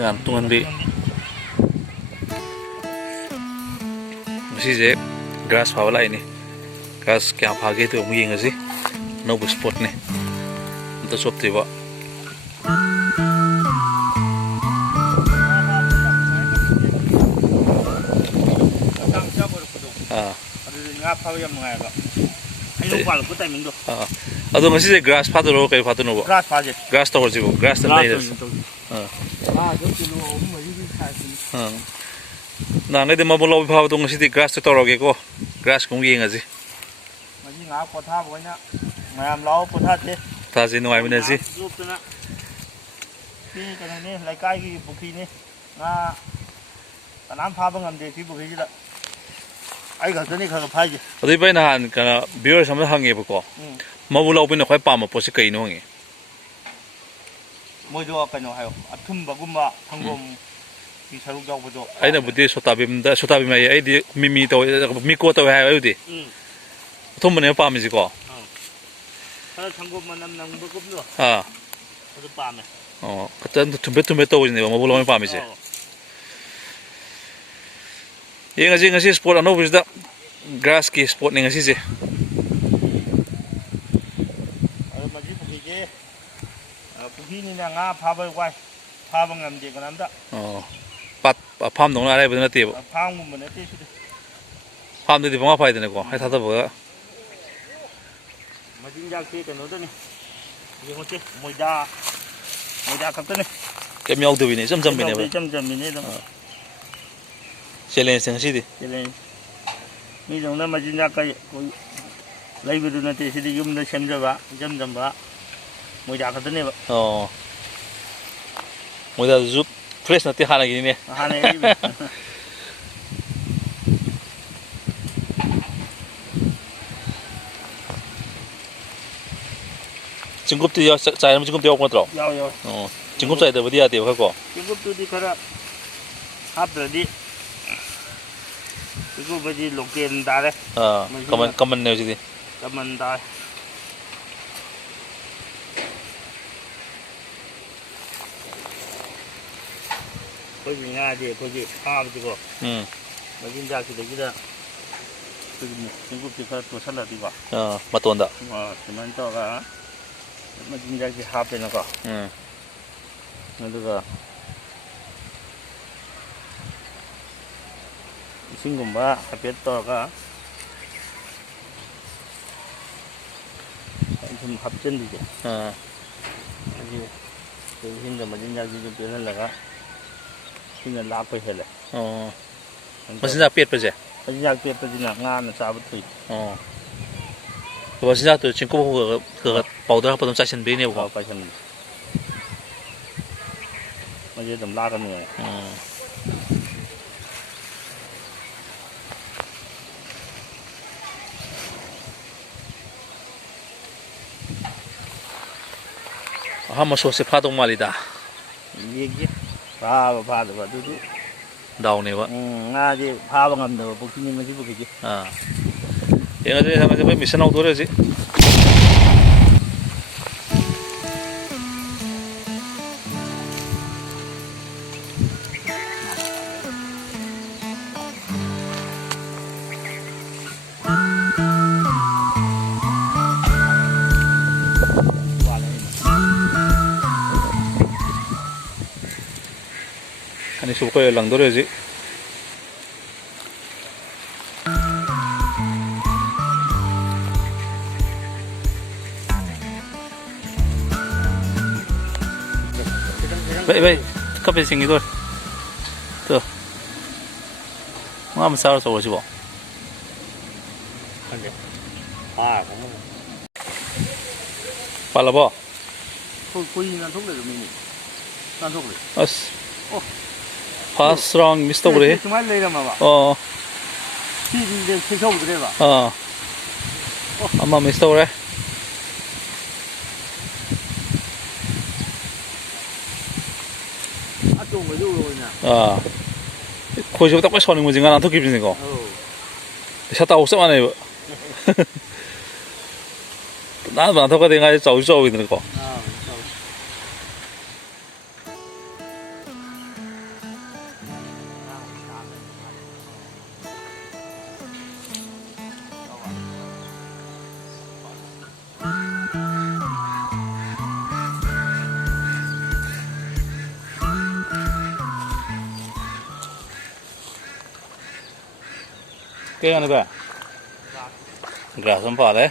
dengan tungganbi. Masih grass pawala ini. Grass kaya pagi itu mungkin nggak sih? No spot nih. Untuk shop tiba. Aduh masih grass padu lo kayak padu nopo. Grass padu. Grass tahu sih bu. Grass terlebih. Nah, nanti mau bawa bawa tuh ngasih grass itu taruh gitu. Grass mungkin nggak sih? Masih nggak potah pokoknya. Mayam lau potah sih. Tadi nuai mana sih? Ini kan ini lagi bukti ini. Nah, tanam apa ngambil di bukti itu. Ayo kalau ni kalau pagi. Tapi bayi nahan karena biar sama hangi buko. Mau bawa pun nak pam apa sih kain hangi. Mau jual kan ayo. Atum bagumba tanggom di sarung jauh betul. Ayo nak budi sotabi mai ayo di mimi tahu miko tahu ayo di. Atum mana pam sih ko. Kalau tanggom mana nang bagum tu. Itu pam. Oh, kata tumbe tahu ni mau bawa pam sih. Yang ngasih sport ano bisa grass ki sport ni ngasih sih. Kalau masih bukti ni nang apa apa ngambil kan anda. Oh, farm dong ada benar tiap. Farm mana tiap itu. Farm tu di bawah apa itu ni ko? Hai thata baga. Masih jaga kan itu ni. Dia macam muda kata ni. Kami awak tu bini, jam bini apa? Jam bini tu. Challenge yang sih di. Challenge. Ni jangan masih jaga lagi betul nanti sih jum dah jam ba. Muda kata ni ba. Oh. Muda zup fresh nanti hana gini ni. Hana ini. Jengkup tu ya, saya macam jengkup tu awak kontrol. Ya. Oh, jengkup saya tu berdia tiap kau. Jengkup tu di kara apa tadi? Jengkup bagi lokal dah. Kaman ni macam ni. Kaman dah. Kau ingat je, kau je apa tu kau? Macam dah kita. Jengkup tu kara tu salah tu kau. Matuan dah. Cuman tu kau. Macam dah kita apa nak kau? Nanti kau. Singkumba, kapit tu kau. Macam hapjen di je. Jadi hingga macam dah kita pilih laga. Hingga lapa helah. Oh. Masih nak piat saja. Macam dah pilih tu nak ngan sabut tu. Oh. Masih nak tu jengkup ke powder apa tu cacing bini apa? Cacing. Macam tu lakan ni. Masuk sepat dong malida. Iya, apa tu. Daun ni pak. Ngaji apa ngam tu, bukti ni masih bukti. Yang ada sama siapa mission outdoor sih. Ini suka yang langdor sih. Baik, kape sing itu. Tuh. Mau besar so sih, Bang. Kamu. Pala ba? Kau ini nanti boleh mini. Nanti boleh. As. Oh. Pasrang mister boleh. Cuma lagi lama ba. Oh. Ini sesuatu boleh ba. Amma mister boleh. 거기서 딱 서는 거지, 나 더 깊은 거. 샷다 없어 안 해. 나는 안 타고 내가 짜우 있는 거. Cái này bè. Gà xong phá đấy.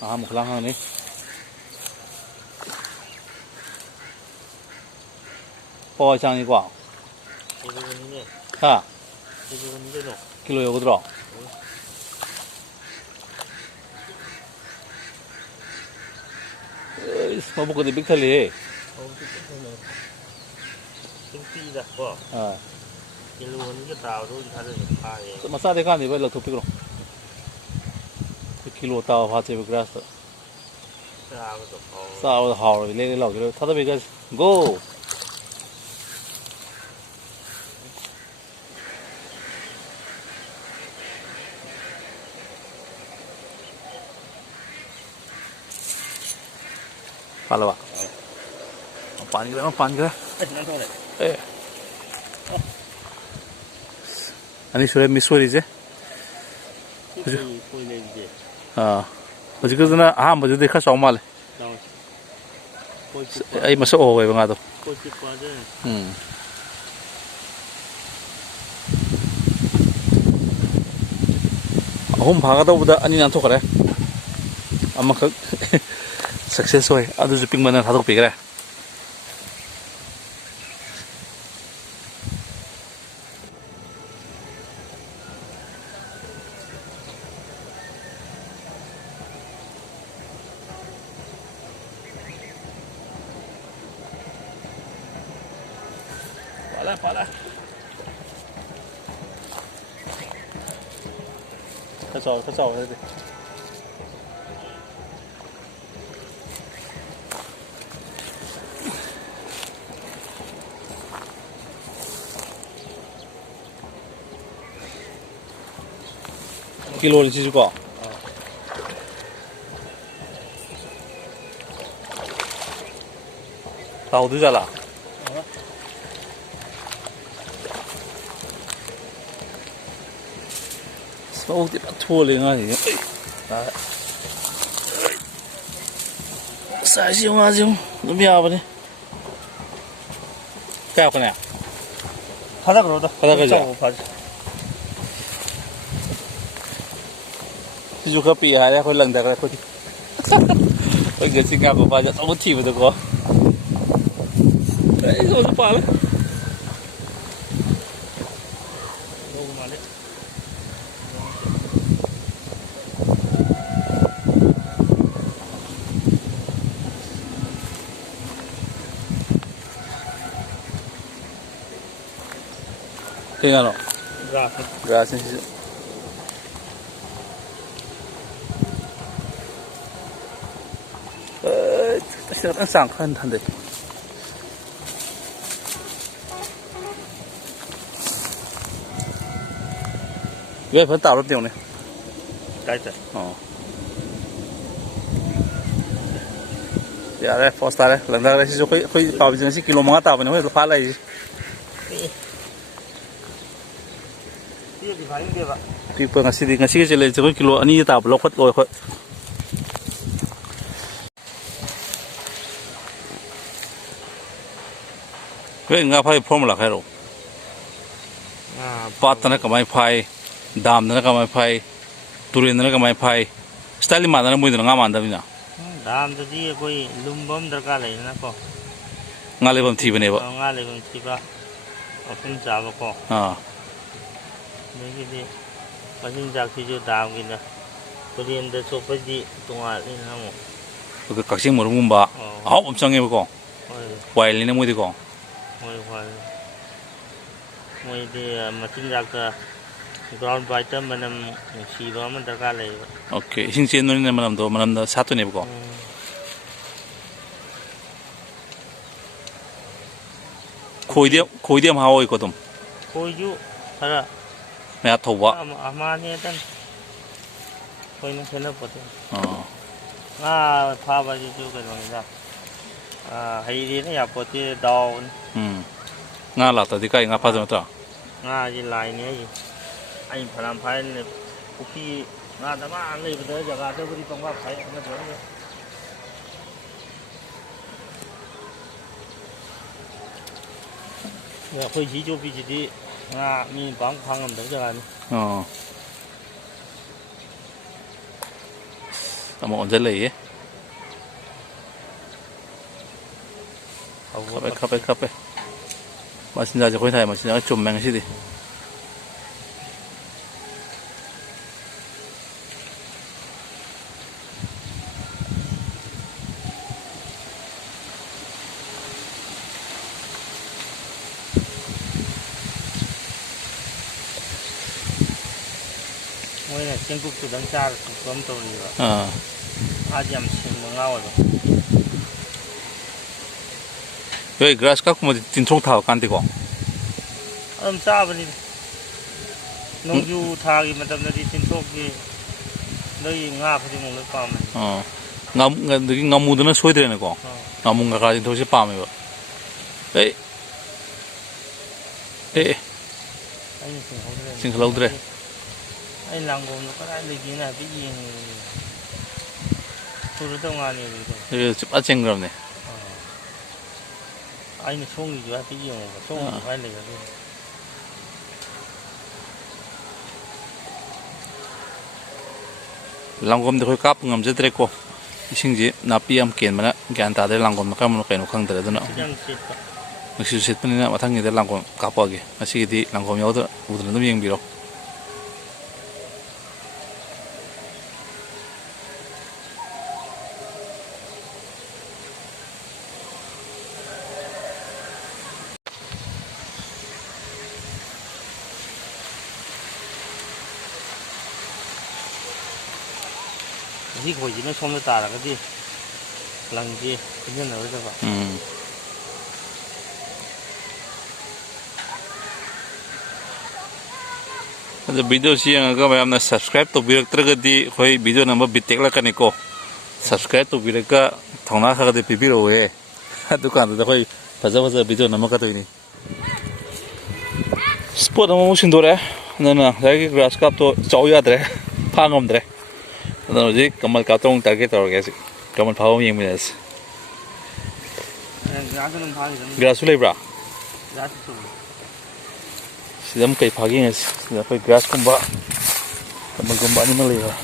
Một lăng hơn đi. Bò chẳng đi quả. Ha. Kilo 요거 들어. 뭐 먹고 돼 빅탈리. 아. mà sao thế con thì bây giờ thuộc rồi kilo tao hóa chế grass sao hào rồi lên lẩu cái thắt bây giờ go phải là bạn pan cái 에 아니 저래 미소리지? 아 어제 그전에 먼저 내가 싸움할래. 아이 마서 오고 이거 가도. 홈 바가다보다 아니 난 또 그래. 아마 그 सक्सेसोय 아주 빅만은 하도 비그래. 빨라 더 싸워 해야 돼 킬로를 지지고 다 어디잖아 sâu thì bắt thua liền rồi đấy sai siêu mà siêu nó bèo vậy cao cái này 바닥 그러다. 바닥이죠? ví cái bị ai đấy khôi lần đấy khôi bây giờ xin ngạc của bà sẽ không chỉ được có đấy rồi giúp bà đấy Tingnan mo. Grass. Sarap ang sangkan tanda. 왜 벌 따로 때문에? 까이다. Dạ posta đấy, lần ra đây sẽ khơi vào bây giờ sẽ kilo mga tao mình không biết phá lại. People ngasi sila itu kilo ani tao blok hết rồi. Cái ngà phai formula khai rồi. Pat nó kamai phai, dam nó kamai phai, turin nó kamai phai. Style mà nó mui nó ngà manda bina. Dam तो जी कोई लुम्बम दरकार है ना को. Ngà lấy bom thi bने ba. ngà lấy bom thi ba. अपन चाव को. नहीं कि मशीन जाती जो दाम की ना कोई अंदर सोपर जी तुम्हारे ना मो 그 각색 모르는 건 봐. 아홉 엄청 해보고. 와일리네 뭐 되고. 뭐 이제 मशीन जाकर ग्राउंड बाइटर मनम सीबा मन दरकार ले. 오케이. 싱시에 노리네 만남도 사또 내보고. 고이디엄 하고 있거든. 고이주 하라. 내가 더 봐. 아마니 일단 거기는 되나 보대. 아, 봐봐지 주 그놈이다. 아, 하이리는 야포티 다운. nga là tới cái nga phá rồi ta. Nga gì lại nữa gì? Anh phải làm phải là khi nga đã mà ăn lấy bây giờ gà tôi đi công tác phải nó chuẩn rồi. Dạ, hơi chỉ cho vị trí đi ꯉꯥ ꯃꯤ ꯄꯥꯡ ꯐꯪꯉꯝꯗꯕ ꯖꯒꯥꯅꯤ. ꯑꯃꯨꯛ ꯑꯣꯟꯁꯤꯜꯂꯛꯏꯌꯦ. ꯈꯞꯄꯦ. ꯃꯆꯤꯟꯖꯥꯛꯁꯦ ꯑꯩꯈꯣꯏ ꯊꯥꯏ ꯃꯆꯤꯟꯖꯥꯛ ꯆꯨꯝꯃꯦ ꯉꯁꯤꯗꯤ. ꯃꯣꯏꯅ ꯆꯦꯡꯀꯨꯞꯇꯨꯗꯪ ꯆꯥꯔ ꯊꯣꯛꯄ ꯑꯃ ꯇꯧꯔꯤꯕ. ꯃꯥꯗꯤ ꯌꯥꯝ ꯁꯤꯡꯕ ꯉꯥ ꯑꯣꯏꯕ. ꯍꯣꯏ ꯒ꯭ꯔꯥꯁ ꯀꯞꯀꯨꯝꯕꯗꯤ ꯇꯤꯟꯊ꯭ꯔꯣꯛ ꯊꯥꯕ ꯀꯥꯟꯗꯦꯀꯣ. ꯑꯗꯨꯝ ꯆꯥꯕꯅꯤꯗ. ꯅꯣꯡꯖꯨ ꯊꯥꯒꯤ ꯃꯇꯝꯗꯗꯤ ꯇꯤꯟꯊ꯭ꯔꯣꯛꯀꯤ ꯅꯣꯏ ꯉꯥ ꯈꯨꯗꯤꯡꯃꯛ ꯂꯣꯏ ꯄꯥꯝꯕꯅꯤ. ꯑꯗꯒꯤ ꯉꯥꯃꯨꯗꯨꯅ ꯁꯣꯏꯗ꯭ꯔꯦꯅꯀꯣ. ꯉꯥꯃꯨ ꯉꯀ꯭ꯔꯥ ꯇꯤꯟꯊ꯭ꯔꯣꯛꯁꯦ ꯄꯥꯝꯃꯦꯕ. ꯑꯩꯅ ꯆꯤꯡꯈꯠꯍꯧꯗ꯭ꯔꯦ. ꯑꯩ ꯂꯥꯡꯒꯣꯝꯗꯣ ꯀꯗꯥꯏ ꯂꯩꯒꯦꯅ ꯍꯥꯏꯐꯦꯠ ꯌꯦꯡꯉꯦ. ꯊꯨꯔꯗꯧ ꯉꯥꯅꯦꯕ. ꯆꯨꯞꯄ ꯆꯤꯡꯈ꯭ꯔꯕꯅꯦ. ꯑꯩꯅ ꯁꯣꯡꯒꯤꯁꯨ ꯍꯥꯏꯐꯦꯠ ꯌꯦꯡꯉꯣꯕ. ꯁꯣꯡꯒꯤꯁꯨ ꯀꯥꯏ ꯂꯩꯒꯦ. ꯂꯥꯡꯒꯣꯝꯗꯤ ꯑꯩꯈꯣꯏ ꯀꯥꯞꯄ ꯉꯝꯖꯗ꯭ꯔꯦꯀꯣ. ꯏꯁꯤꯡꯁꯤ ꯅꯥꯄꯤ ꯌꯥꯝ ꯀꯦꯟꯕꯅ ꯒ꯭ꯌꯥꯟ ꯇꯥꯗ꯭ꯔꯦ ꯂꯥꯡꯒꯣꯝꯅ ꯀꯔꯝꯕꯅꯣ ꯀꯩꯅꯣ ꯈꯪꯗ꯭ꯔꯦ. ꯑꯗꯨꯅ ꯅꯨꯡꯁꯤꯠꯁꯨ ꯁꯤꯠꯄꯅꯤꯅ ꯃꯊꯪꯒꯤꯗ ꯂꯥꯡꯒꯣꯝ ꯀꯥꯞꯄꯛꯑꯒꯦ. ꯉꯁꯤꯒꯤꯗꯤ ꯂꯥꯡꯒꯣꯝ ꯎꯗꯅ ꯑꯗꯨꯝ ꯌꯦꯡꯕꯤꯔꯣ. ꯃꯁꯤ ꯈꯣꯏꯁꯤꯅ ꯁꯣꯝꯗ ꯇꯥꯔꯒꯗꯤ ꯂꯪꯁꯤ ꯄꯨꯟꯁꯤꯟꯅꯔꯣꯏꯗꯕ. ꯑꯗꯣ ꯚꯤꯗꯤꯑꯣꯁꯤ ꯌꯦꯡꯉꯒ ꯃꯌꯥꯝꯅ ꯁꯕꯁꯀ꯭ꯔꯥꯏꯕ ꯇꯧꯕꯤꯔꯛꯇ꯭ꯔꯒꯗꯤ ꯑꯩꯈꯣꯏ ꯚꯤꯗꯤꯑꯣ ꯅꯝꯕ ꯕꯤꯠ ꯇꯦꯛꯂꯛꯀꯅꯤꯀꯣ. ꯁꯕꯁꯀ꯭ꯔꯥꯏꯕ ꯇꯧꯕꯤꯔꯒ ꯊꯧꯅꯥ ꯈꯔꯒꯗꯤ ꯄꯤꯕꯤꯔꯛꯎꯍꯦ. ꯑꯗꯨꯀꯥꯟꯗꯨꯗ ꯑꯩꯈꯣꯏ ꯐꯖ ꯚꯤꯗꯤꯑꯣ ꯅꯝꯃꯛꯀꯗꯣꯏꯅꯤ. ꯁ꯭ꯄꯣꯠ ꯑꯃꯃꯨꯛ ꯁꯤꯟꯗꯣꯔꯛꯑꯦ. ꯑꯗꯨꯅ ꯉꯁꯥꯏꯒꯤ ꯒ꯭ꯔꯥꯁ ꯀꯥꯞꯇꯣ ꯆꯥꯎ ꯌꯥꯗ꯭ꯔꯦ. ꯐꯥ ꯉꯝꯗ꯭ꯔꯦ. ꯑꯗꯨꯅ ꯍꯧꯖꯤꯛ ꯀꯃꯜ ꯀꯥꯞꯇ ꯑꯃꯨꯛ ꯇꯥꯔꯒꯦꯠ ꯇꯧꯔꯒꯦ. ꯍꯧꯖꯤꯛ ꯀꯃꯜ ꯐꯥꯕ ꯑꯃ ꯌꯦꯡꯃꯤꯟꯅꯔꯁꯤ. ꯒ꯭ꯔꯥꯁꯁꯨ ꯂꯩꯕ꯭ꯔꯥ? ꯁꯤꯗ ꯑꯃꯨꯛ ꯀꯩ ꯐꯥꯒꯦ ꯌꯦꯡꯉꯁꯤ. ꯁꯤꯗ ꯑꯩꯈꯣꯏ ꯒ꯭ꯔꯥꯁꯀꯨꯝꯕ ꯀꯃꯜꯒꯨꯝꯕ ꯑꯅꯤꯃꯛ ꯂꯩꯕ꯭ꯔꯥ?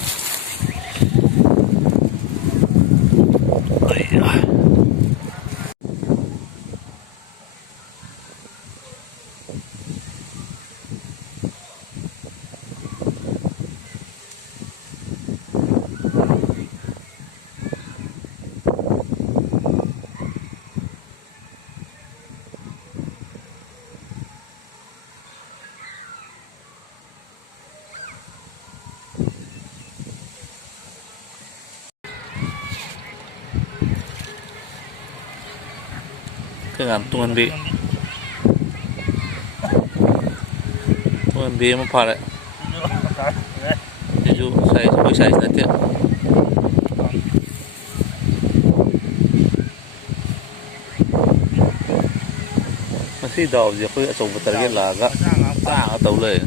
Dengan tungan B mà phá đấy. Ví dụ khối size là thế. Masih daw gì khối ở một target là gã ở tàu lên.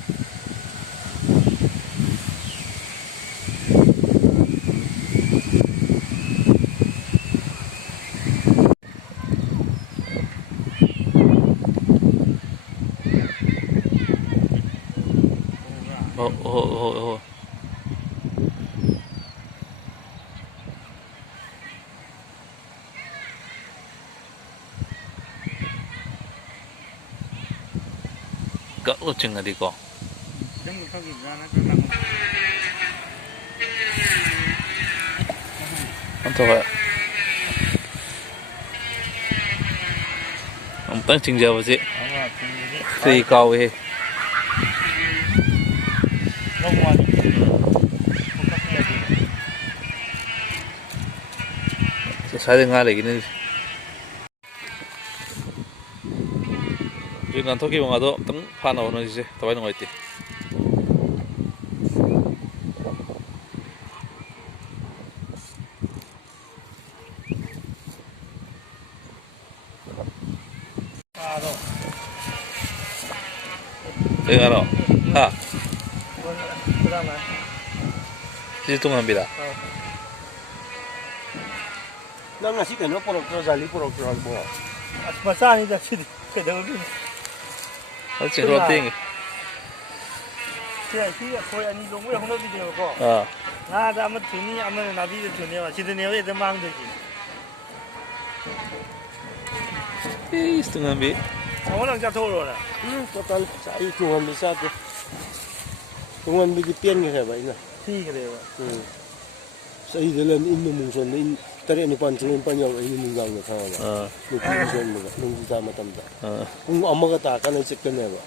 Ồ. Cỡ chừng là đi có. Không thôi. Ông tăng chừng giờ vào gì? Thì cao ấy. Saya dengar lagi ni. Jadi nanti kita mau ada teng panau nanti sih, tapi nunggu itu. Dengar lo, ha? Itu ngambil lah. Nang nasi kan porok jali porok buah. Asmasa ni dah sih kedepan. Macam roti. 시가 거의 아니 너무 홍합이되고 어. 나다 아마 튜니 아마 나비도 튜니와 시드네와 이제 망되지. 이 setengah bi. 오늘 자 돌아오라. total sai tungan bisa tuh. Tungan bigi pian ke ba ina. 티 그래요. Sai dalan inno mungson in tari ni pancung panyang ini munggang na sama. 어. Nung mungson mo nung kita matamda. 어. Kung amaga ta kana check ka na ba.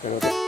Pero